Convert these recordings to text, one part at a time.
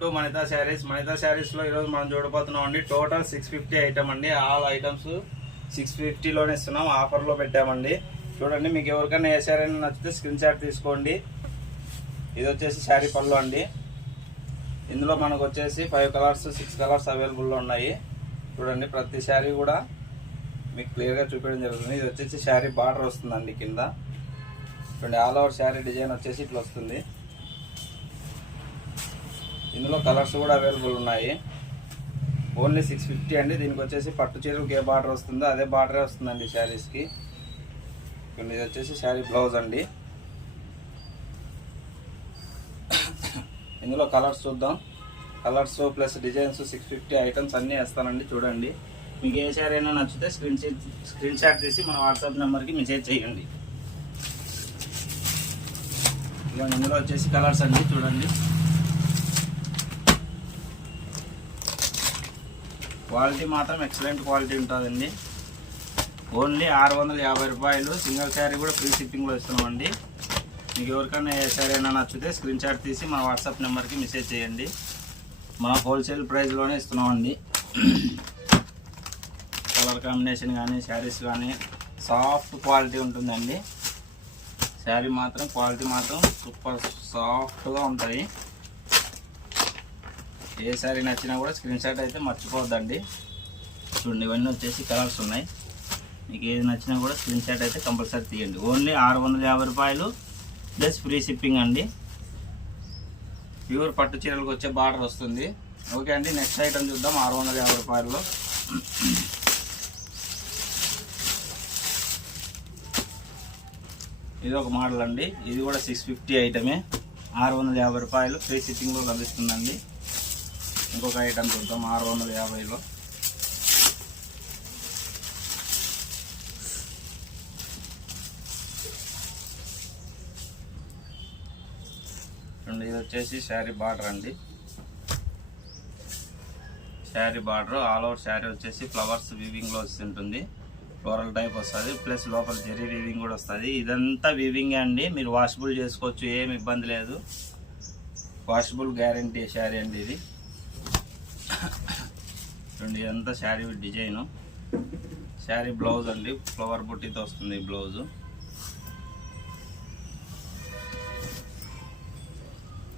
To మనితా saris. మనితా శారీస్లో ఈరోజు మనం చూడబోతున్నాం అండి. టోటల్ 650 ఐటమ్ అండి. ఆల్ ఐటమ్స్ 650లోనే ఇస్తున్నాం, ఆఫర్లో పెట్టామండి. చూడండి, మీకు ఎవరికైనా ఏ శారీ నచ్చితే స్క్రీన్ షాట్ తీసుకోండి. ఇది వచ్చేసి శారీ పళ్ళు అండి. ఇందులో మనకు వచ్చేసి 5 కలర్స్ 6 కలర్స్ అవైలబుల్లో ఉన్నాయి. చూడండి, ప్రతి శారీ కూడా మీకు క్లియర్గా చూపించడం జరుగుతుంది. ఇది వచ్చేసి శారీ బార్డర్ వస్తుందండి కింద. చూడండి, ఆల్ ఓవర్ శారీ డిజైన్ వచ్చేసి ఇట్లా వస్తుంది. ఇందులో కలర్స్ కూడా అవైలబుల్ ఉన్నాయి. ఓన్లీ 650 అండి. దీనికి వచ్చేసి పట్టు చీరలకు ఏ బార్డర్ వస్తుందో అదే బార్డరే వస్తుందండి శారీస్కి. ఇది వచ్చేసి శారీ బ్లౌజ్ అండి. ఇందులో కలర్స్ చూద్దాం. కలర్స్ ప్లస్ డిజైన్స్ 650 ఐటమ్స్ అన్నీ వేస్తానండి. చూడండి, మీకు ఏ శారీ అయినా నచ్చితే స్క్రీన్ షాట్ తీసి మన వాట్సాప్ నెంబర్కి మెసేజ్ చేయండి. ఇందులో వచ్చేసి కలర్స్ అండి. చూడండి, క్వాలిటీ మాత్రం ఎక్సలెంట్ క్వాలిటీ ఉంటుందండి. ఓన్లీ 650 రూపాయలు. సింగిల్ శారీ కూడా ఫ్రీ షిప్పింగ్లో ఇస్తున్నామండి. మీకు ఎవరికైనా ఏ శారీ అయినా నచ్చితే స్క్రీన్ షాట్ తీసి మన వాట్సాప్ నెంబర్కి మెసేజ్ చేయండి. మన హోల్సేల్ ప్రైస్లోనే ఇస్తున్నామండి. కలర్ కాంబినేషన్ కానీ శారీస్ కానీ సాఫ్ట్ క్వాలిటీ ఉంటుందండి. శారీ మాత్రం క్వాలిటీ మాత్రం సూపర్ సాఫ్ట్గా ఉంటాయి. ఏ శారీ నచ్చినా కూడా స్క్రీన్ షాట్ అయితే మర్చిపోవద్దండి. చూడండి, ఇవన్నీ వచ్చేసి కలర్స్ ఉన్నాయి. మీకు ఏది నచ్చినా కూడా స్క్రీన్ షాట్ అయితే కంపల్సరీ తీయండి. ఓన్లీ 650 రూపాయలు ప్లస్ ఫ్రీ షిప్పింగ్ అండి. ప్యూర్ పట్టు చీరలకు వచ్చే బార్డర్ వస్తుంది. ఓకే అండి, నెక్స్ట్ ఐటమ్ చూద్దాం. 650 రూపాయల్లో ఇది ఒక మోడల్ అండి. ఇది కూడా 650 ఐటమే. 650 రూపాయలు ఫ్రీ షిప్పింగ్లో లభిస్తుందండి. ఇంకొక ఐటమ్ చూద్దాం 650లో. ఇది వచ్చేసి శారీ బార్డర్ అండి. Sari border all over sari వచ్చేసి ఫ్లవర్స్ వీవింగ్లో వస్తుంటుంది. ఫ్లోరల్ టైప్ వస్తుంది, ప్లస్ లోపల జెరీ వీవింగ్ కూడా వస్తుంది. ఇదంతా వీవింగ్ అండి. మీరు వాషబుల్ చేసుకోవచ్చు, ఏమి ఇబ్బంది లేదు. వాషబుల్ గ్యారంటీ శారీ అండి ఇది. చూడండి, ఇదంతా శారీ డిజైను. శారీ బ్లౌజ్ అండి, ఫ్లవర్ బుట్టితో వస్తుంది బ్లౌజు.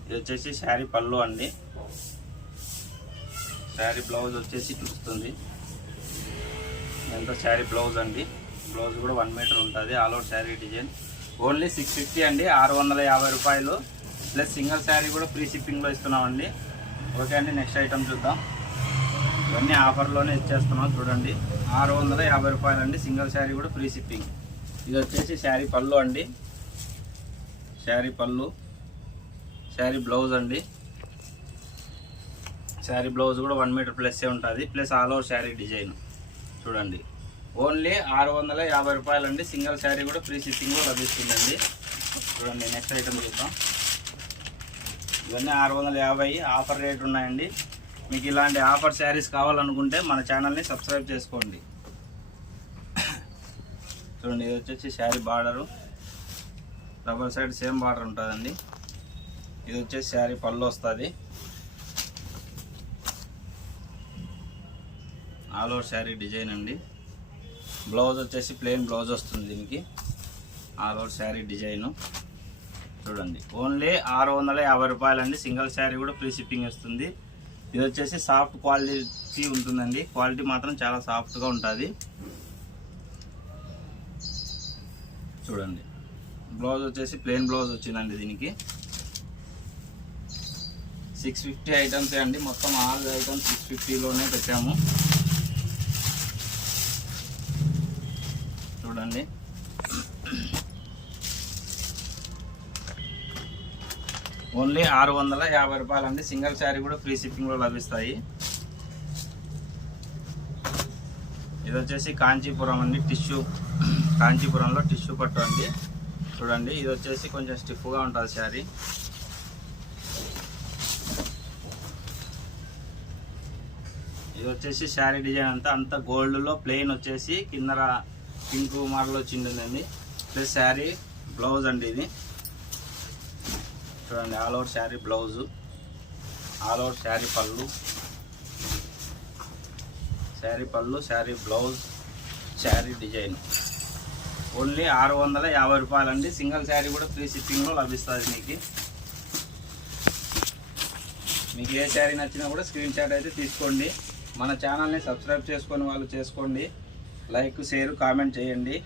ఇది వచ్చేసి శారీ పళ్ళు అండి. శారీ బ్లౌజ్ వచ్చేసి చూస్తుంది. ఇదంతా శారీ బ్లౌజ్ అండి. బ్లౌజ్ కూడా 1 మీటర్ ఉంటుంది. All over sari design. Only 650 అండి. 650 రూపాయలు ప్లస్ సింగిల్ శారీ కూడా ఫ్రీ షిప్పింగ్లో ఇస్తున్నామండి. ఓకే అండి, నెక్స్ట్ ఐటమ్ చూద్దాం. ఇవన్నీ ఆఫర్లోనే ఇచ్చేస్తున్నాం. చూడండి, 650 రూపాయలు అండి. సింగిల్ శారీ కూడా ఫ్రీ షిప్పింగ్. ఇది వచ్చేసి శారీ పళ్ళు అండి. శారీ పళ్ళు, శారీ బ్లౌజ్ అండి. శారీ బ్లౌజ్ కూడా 1 మీటర్ ప్లస్ ఉంటుంది, plus all over sari design. చూడండి, ఓన్లీ 650 రూపాయలు అండి. సింగిల్ శారీ కూడా ఫ్రీ షిప్పింగ్లో లభిస్తుందండి. చూడండి, నెక్స్ట్ ఐటమ్ చూద్దాం. ఇవన్నీ 650 ఆఫర్ రేట్ ఉన్నాయండి. మీకు ఇలాంటి ఆఫర్ శారీస్ కావాలనుకుంటే మన ఛానల్ని సబ్స్క్రైబ్ చేసుకోండి. చూడండి, ఇది వచ్చేసి sari border. Double side same border ఉంటుందండి. ఇది వచ్చేసి శారీ పళ్ళు వస్తుంది. ఆల్ ఓవర్ శారీ డిజైన్ అండి. బ్లౌజ్ వచ్చేసి ప్లెయిన్ బ్లౌజ్ వస్తుంది దీనికి. All over sari design. చూడండి, ఓన్లీ 650 రూపాయలు అండి. సింగిల్ శారీ కూడా ఫ్రీ షిప్పింగ్ వస్తుంది. ఇది వచ్చేసి సాఫ్ట్ క్వాలిటీ ఉంటుందండి. క్వాలిటీ మాత్రం చాలా సాఫ్ట్గా ఉంటుంది. చూడండి, బ్లౌజ్ వచ్చేసి ప్లెయిన్ బ్లౌజ్ వచ్చిందండి దీనికి. 650 ఐటమ్సే అండి. మొత్తం ఆల్ ఐటమ్స్ 650లోనే పెట్టాము. చూడండి, ఓన్లీ 650 రూపాయలు అండి. సింగిల్ శారీ కూడా ఫ్రీ షిప్పింగ్లో లభిస్తాయి. ఇది వచ్చేసి కాంచీపురం అండి. కాంచీపురంలో టిష్యూ పట్టు అండి. చూడండి, ఇది వచ్చేసి కొంచెం స్టిఫ్గా ఉంటుంది శారీ. ఇది వచ్చేసి శారీ డిజైన్ అంతా గోల్డ్లో ప్లెయిన్ వచ్చేసి కింద పింక్ మోడల్ వచ్చిందండి. ప్లస్ శారీ బ్లౌజ్ అండి ఇది. చూడండి, all over sari blouse. All over sari పళ్ళు, sari blouse, sari design. Only 650 రూపాయలండి. సింగిల్ శారీ కూడా ఫ్రీ షిప్పింగ్లో లభిస్తుంది. మీకు ఏ శారీ నచ్చినా కూడా స్క్రీన్ షాట్ అయితే తీసుకోండి. మన ఛానల్ని సబ్స్క్రైబ్ చేసుకొని వాళ్ళు చేసుకోండి. లైక్, షేర్, కామెంట్ చేయండి.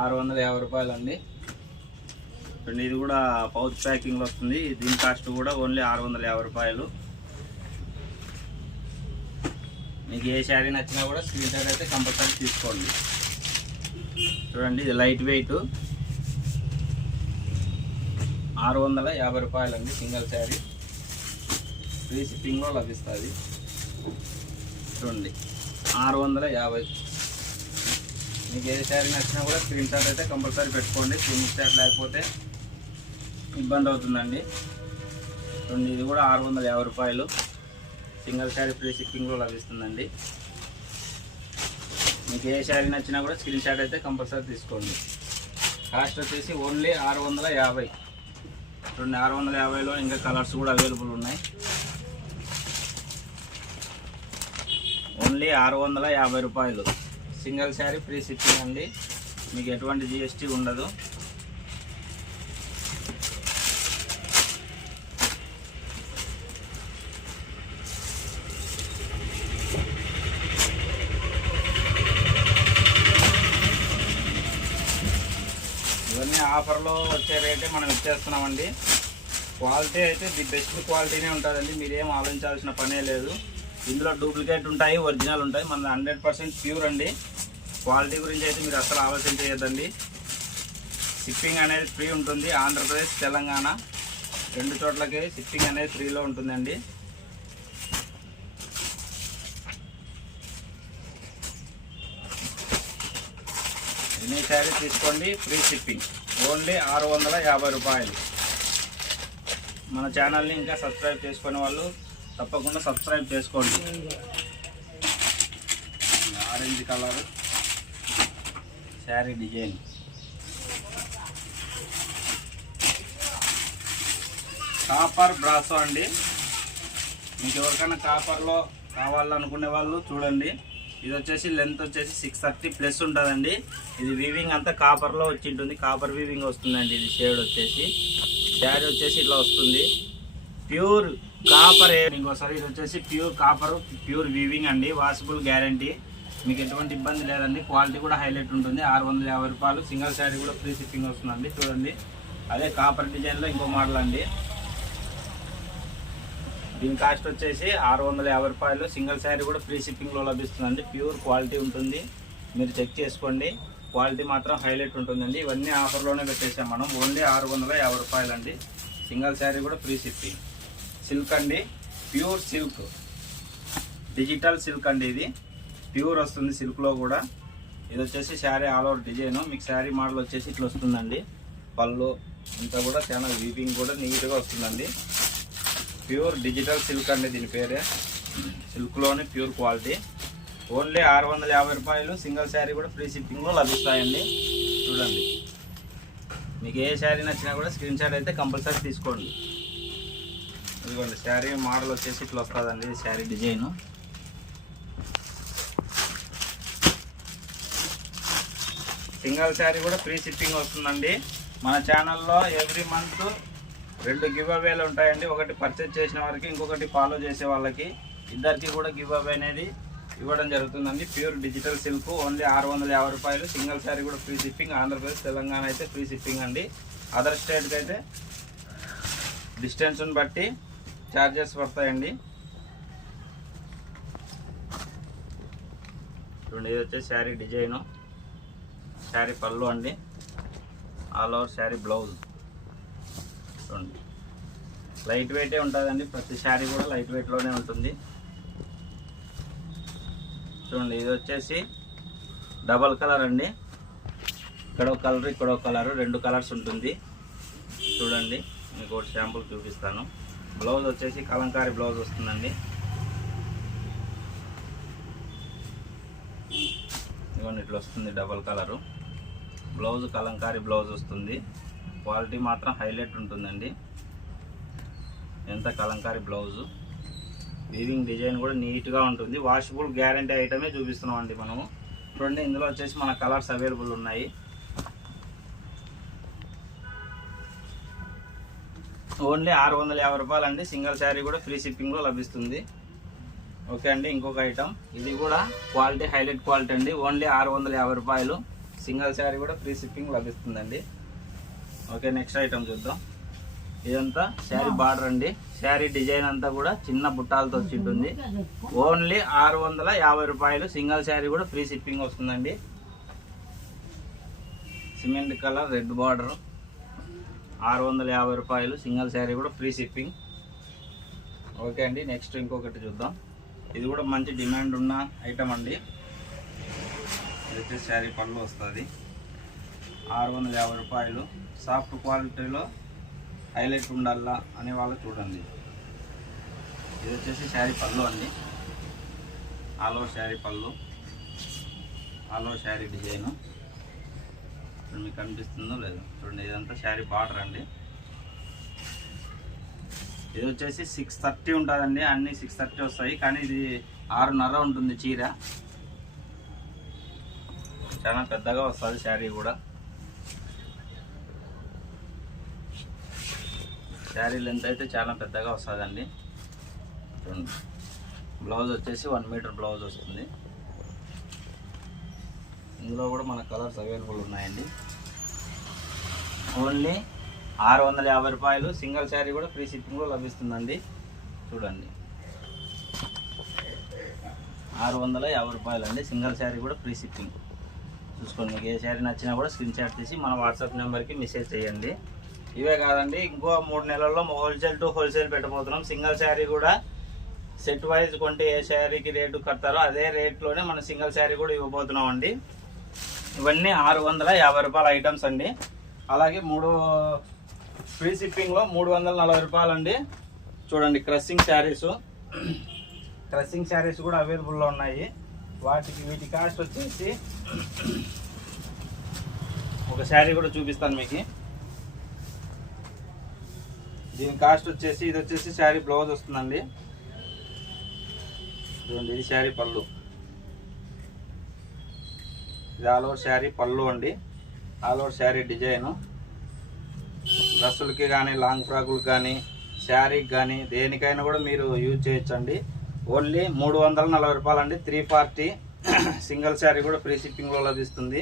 650 రూపాయలండి. ఇది కూడా పౌచ్ ప్యాకింగ్లో వస్తుంది. దీని కాస్ట్ కూడా ఓన్లీ 650 రూపాయలు. మీకు ఏ శారీ నచ్చినా కూడా స్క్రీన్ షాట్ అయితే కంపల్సరీ తీసుకోండి. చూడండి, ఇది లైట్ వెయిట్ 650 రూపాయలండి. సింగిల్ శారీ ఫ్రీ షిప్పింగ్లో లభిస్తుంది. చూడండి 650. మీకు ఏ శారీ నచ్చినా కూడా స్క్రీన్ షాట్ అయితే కంపల్సరీ పెట్టుకోండి. స్క్రీన్ షాట్ లేకపోతే ఇబ్బంది అవుతుందండి. చూడండి, ఇది కూడా 650 రూపాయలు. సింగిల్ శారీ ఫ్రీ షిప్పింగ్లో లభిస్తుందండి. మీకు ఏ శారీ నచ్చినా కూడా స్క్రీన్ షాట్ అయితే కంపల్సరీ తీసుకోండి. కాస్ట్ వచ్చేసి ఓన్లీ 650. చూడండి, 650లో ఇంకా కలర్స్ కూడా అవైలబుల్ ఉన్నాయి. ఓన్లీ 650 రూపాయలు. సింగిల్ శారీ ఫ్రీ షిప్పింగ్ అండి. మీకు ఎటువంటి జిఎస్టీ ఉండదు. ఇవన్నీ ఆఫర్లో వచ్చే రేటే మనం ఇచ్చేస్తున్నామండి. క్వాలిటీ అయితే ది బెస్ట్ క్వాలిటీనే ఉంటుందండి. మీరేం ఆలోచించాల్సిన పనే లేదు. ఇందులో డూప్లికేట్ ఉంటాయి, ఒరిజినల్ ఉంటాయి. మన 100% ప్యూర్ అండి. క్వాలిటీ గురించి అయితే మీరు అసలు ఆలోచన చేయొద్దండి. షిప్పింగ్ అనేది ఫ్రీ ఉంటుంది. ఆంధ్రప్రదేశ్, తెలంగాణ 2 చోట్లకి షిప్పింగ్ అనేది ఫ్రీలో ఉంటుందండి. ఎన్ని శారీ తీసుకోండి, ఫ్రీ షిప్పింగ్. ఓన్లీ 650 రూపాయలు. మన ఛానల్ని ఇంకా సబ్స్క్రైబ్ చేసుకునే వాళ్ళు తప్పకుండా సబ్స్క్రైబ్ చేసుకోండి. Orange colour sari design. Copper brasso అండి. మీకు ఎవరికైనా కాపర్లో కావాలనుకునే వాళ్ళు చూడండి. ఇది వచ్చేసి లెంత్ వచ్చేసి 630+ ఉంటుందండి. ఇది వీవింగ్ అంతా కాపర్లో వచ్చి ఉంటుంది. కాపర్ వీవింగ్ వస్తుందండి. ఇది షేడ్ వచ్చేసి శారీ వచ్చేసి ఇట్లా వస్తుంది. Pure copper. ఇంకోసారి ఇది వచ్చేసి ప్యూర్ కాపర్, ప్యూర్ వీవింగ్ అండి. Washable guarantee. మీకు ఎటువంటి ఇబ్బంది లేదండి. క్వాలిటీ కూడా హైలైట్ ఉంటుంది. 650 రూపాయలు. సింగిల్ శారీ కూడా ఫ్రీ షిప్పింగ్ వస్తుందండి. చూడండి, అదే కాపర్ డిజైన్లో ఇంకో మోడల్ అండి. దీని కాస్ట్ వచ్చేసి 650 రూపాయలు. సింగిల్ శారీ కూడా ఫ్రీ షిప్పింగ్లో లభిస్తుందండి. ప్యూర్ క్వాలిటీ ఉంటుంది. మీరు చెక్ చేసుకోండి. క్వాలిటీ మాత్రం హైలైట్ ఉంటుందండి. ఇవన్నీ ఆఫర్లోనే పెట్టేసాం మనం. ఓన్లీ 650 రూపాయలండి. సింగిల్ శారీ కూడా ఫ్రీ షిప్పింగ్. సిల్క్ అండి, ప్యూర్ సిల్క్, డిజిటల్ సిల్క్ అండి. ఇది ప్యూర్ వస్తుంది సిల్క్లో కూడా. ఇది వచ్చేసి శారీ ఆల్ ఓవర్ డిజైన్. మీకు శారీ మోడల్ వచ్చేసి ఇట్లా వస్తుందండి. పళ్ళు ఇంతా కూడా చాలా వీవింగ్ కూడా నీట్గా వస్తుందండి. ప్యూర్ డిజిటల్ సిల్క్ అండి దీని పేరే. సిల్క్లోని ప్యూర్ క్వాలిటీ. ఓన్లీ 650 రూపాయలు. సింగిల్ శారీ కూడా ఫ్రీ షిప్పింగ్లో లభిస్తాయండి. చూడండి, మీకు ఏ శారీ నచ్చినా కూడా స్క్రీన్ షాట్ అయితే కంపల్సరీ తీసుకోండి. ఇదిగోండి, శారీ మోడల్ వచ్చేసి ఇట్లా వస్తుందండి. ఇది శారీ డిజైన్. సింగిల్ శారీ కూడా ఫ్రీ షిప్పింగ్ వస్తుందండి. మన ఛానల్లో ఎవ్రీ మంత్ 2 గివ్ అవేలు ఉంటాయండి. ఒకటి పర్చేజ్ చేసిన వారికి, ఇంకొకటి ఫాలో చేసే వాళ్ళకి, ఇద్దరికి కూడా గివ్ అవే అనేది ఇవ్వడం జరుగుతుందండి. Pure digital silk. ఓన్లీ 650 రూపాయలు. సింగిల్ శారీ కూడా ఫ్రీ షిప్పింగ్. ఆంధ్రప్రదేశ్, తెలంగాణ అయితే ఫ్రీ షిప్పింగ్ అండి. అదర్ స్టేట్కి అయితే డిస్టెన్స్ని బట్టి ఛార్జెస్ పడతాయండి. చూడండి, ఇది వచ్చేసి శారీ డిజైను, శారీ పళ్ళు అండి. All over sari blouse. చూడండి, లైట్ వెయిటే ఉంటుందండి. ప్రతి శారీ కూడా లైట్ వెయిట్లోనే ఉంటుంది. చూడండి, ఇది వచ్చేసి డబల్ కలర్ అండి. ఇక్కడ ఒక కలర్, ఇక్కడ ఒక కలర్, 2 కలర్స్ ఉంటుంది. చూడండి, మీకు ఒకటి శాంపుల్ చూపిస్తాను. బ్లౌజ్ వచ్చేసి కలంకారీ బ్లౌజ్ వస్తుందండి. ఇవన్నీ ఇట్లా వస్తుంది double colour. Blouse Kalamkari blouse వస్తుంది. క్వాలిటీ మాత్రం హైలైట్ ఉంటుందండి. ఎంత కలంకారీ బ్లౌజు, వీవింగ్ డిజైన్ కూడా నీట్గా ఉంటుంది. వాషబుల్ గ్యారంటీ ఐటమే చూపిస్తున్నాం అండి మనము. చూడండి ఇందులో వచ్చేసి మన కలర్స్ అవైలబుల్ ఉన్నాయి. ఓన్లీ 650 రూపాయలు అండి. సింగిల్ శారీ కూడా ఫ్రీ షిప్పింగ్లో లభిస్తుంది. ఓకే అండి, ఇంకొక ఐటమ్, ఇది కూడా క్వాలిటీ హైలైట్ క్వాలిటీ అండి. ఓన్లీ 650 రూపాయలు, సింగిల్ శారీ కూడా ఫ్రీ షిప్పింగ్ లభిస్తుందండి. ఓకే, నెక్స్ట్ ఐటమ్ చూద్దాం. ఇదంతా శారీ బార్డర్ అండి. శారీ డిజైన్ అంతా కూడా చిన్న బుట్టాలతో వచ్చి ఉంటుంది. ఓన్లీ 650 రూపాయలు, సింగిల్ శారీ కూడా ఫ్రీ షిప్పింగ్ వస్తుందండి. సిమెంట్ కలర్ రెడ్ బార్డర్, 650 రూపాయలు, సింగిల్ శారీ కూడా ఫ్రీ షిప్పింగ్. ఓకే అండి, నెక్స్ట్ ఇంకొకటి చూద్దాం. ఇది కూడా మంచి డిమాండ్ ఉన్న ఐటమ్ అండి. ఇది వచ్చేసి శారీ పళ్ళు వస్తుంది, 650 రూపాయలు. సాఫ్ట్ క్వాలిటీలో హైలైట్ ఉండాలా అనే వాళ్ళు చూడండి. ఇది వచ్చేసి శారీ పళ్ళు అండి. ఆల్ ఓవర్ శారీ పళ్ళు, ఆల్ ఓవర్ శారీ డిజైను మీకు కనిపిస్తుందో లేదో చూడండి. ఇదంతా శారీ బార్డర్ అండి. ఇది వచ్చేసి 630 ఉంటుందండి. అన్నీ 630 వస్తాయి, కానీ ఇది 6.5 ఉంటుంది చీర. చాలా పెద్దగా వస్తుంది శారీ కూడా. శారీ లెంత్ అయితే చాలా పెద్దగా వస్తుందండి. చూడండి, బ్లౌజ్ వచ్చేసి 1 మీటర్ బ్లౌజ్ వస్తుంది. ఇందులో కూడా మన కలర్స్ అవైలబుల్ ఉన్నాయండి. ఓన్లీ 650 రూపాయలు, సింగిల్ శారీ కూడా ఫ్రీ షిప్పింగ్లో లభిస్తుందండి. చూడండి, 650 రూపాయలు అండి, సింగిల్ శారీ కూడా ఫ్రీ షిప్పింగ్. చూసుకోండి, మీకు ఏ శారీ నచ్చినా కూడా స్క్రీన్ షాట్ తీసి మన వాట్సాప్ నెంబర్కి మెసేజ్ చేయండి. ఇవే కాదండి, ఇంకో 3 నెలల్లో హోల్సేల్ టు హోల్సేల్ పెట్టబోతున్నాం. సింగిల్ శారీ కూడా సెట్ వైజ్ కొంటే ఏ శారీకి రేటు కడతారో అదే రేట్లోనే మన సింగిల్ శారీ కూడా ఇవ్వబోతున్నాం అండి. ఇవన్నీ 650 రూపాయల ఐటమ్స్ అండి. అలాగే 3 ఫ్రీ షిప్పింగ్లో 340 రూపాయలు అండి. చూడండి, క్రషింగ్ శారీస్ కూడా అవైలబుల్లో ఉన్నాయి. వీటి కాస్ట్ వచ్చేసి ఒక శారీ కూడా చూపిస్తాను మీకు. దీని కాస్ట్ వచ్చేసి, ఇది వచ్చేసి శారీ బ్లౌజ్ వస్తుందండి. చూడండి, ఇది శారీ పళ్ళు, ఇది ఆల్ ఓవర్ శారీ పళ్ళు అండి. ఆల్ ఓవర్ శారీ డిజైను డ్రెస్సులకి కానీ, లాంగ్ ఫ్రాకులకు కానీ, శారీకి కానీ, దేనికైనా కూడా మీరు యూజ్ చేయొచ్చండి. ఓన్లీ 340 రూపాయలు అండి. 340, సింగిల్ శారీ కూడా ఫ్రీ షిప్పింగ్లో లభిస్తుంది.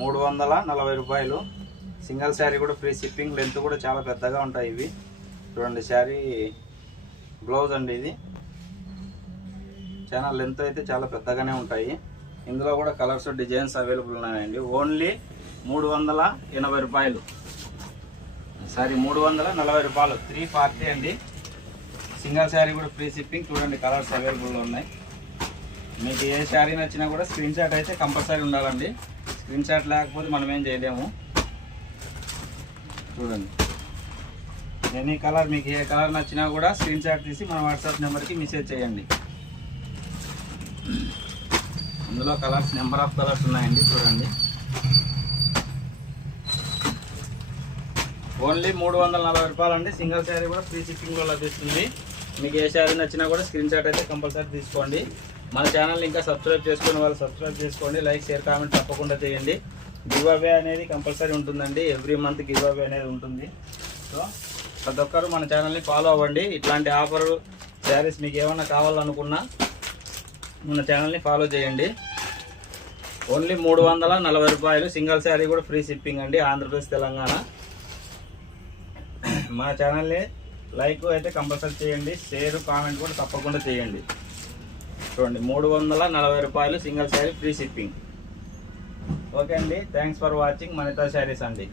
340 రూపాయలు, సింగిల్ శారీ కూడా ఫ్రీ షిప్పింగ్. లెంత్ కూడా చాలా పెద్దగా ఉంటాయి ఇవి. చూడండి, శారీ బ్లౌజ్ అండి. ఇది చాలా లెంత్ అయితే చాలా పెద్దగానే ఉంటాయి. ఇందులో కూడా కలర్స్ డిజైన్స్ అవైలబుల్ ఉన్నాయండి. ఓన్లీ 380 రూపాయలు, సారీ 340 రూపాయలు, 340 అండి. సింగిల్ శారీ కూడా ఫ్రీ షిప్పింగ్. చూడండి, కలర్స్ అవైలబుల్లో ఉన్నాయి. మీకు ఏ శారీ నచ్చినా కూడా స్క్రీన్ షాట్ అయితే కంపల్సరీ ఉండాలండి. స్క్రీన్ షాట్ లేకపోతే మనం ఏం చేయలేము. చూడండి, ఎనీ కలర్, మీకు ఏ కలర్ నచ్చినా కూడా స్క్రీన్ షాట్ తీసి మన వాట్సాప్ నెంబర్కి మెసేజ్ చేయండి. ఇందులో కలర్స్, నెంబర్ ఆఫ్ కలర్స్ ఉన్నాయండి. చూడండి, ఓన్లీ 340 రూపాయలు అండి. సింగిల్ శారీ కూడా ఫ్రీ షిప్పింగ్లో లభిస్తుంది. మీకు ఏ శారీ నచ్చినా కూడా స్క్రీన్ షాట్ అయితే కంపల్సరీ తీసుకోండి. మన ఛానల్ని ఇంకా సబ్స్క్రైబ్ చేసుకునే వాళ్ళు సబ్స్క్రైబ్ చేసుకోండి. లైక్, షేర్, కామెంట్ తప్పకుండా చేయండి. గివ్ అవే అనేది కంపల్సరీ ఉంటుందండి. ఎవ్రీ మంత్ గివ్ అవే అనేది ఉంటుంది. సో ప్రతి ఒక్కరు మన ఛానల్ని ఫాలో అవ్వండి. ఇట్లాంటి ఆఫర్ శారీస్ మీకు ఏమన్నా కావాలనుకున్నా మన ఛానల్ని ఫాలో చేయండి. ఓన్లీ 340 రూపాయలు, సింగిల్ శారీ కూడా ఫ్రీ షిప్పింగ్ అండి. ఆంధ్రప్రదేశ్, తెలంగాణ. మన ఛానల్ని లైక్ అయితే కంపల్సరీ చేయండి, షేర్, కామెంట్ కూడా తప్పకుండా చేయండి. చూడండి, 340 రూపాయలు, single sari free shipping. Okay అండి, థ్యాంక్స్ ఫర్ వాచింగ్ మనితా శారీస్ అండి.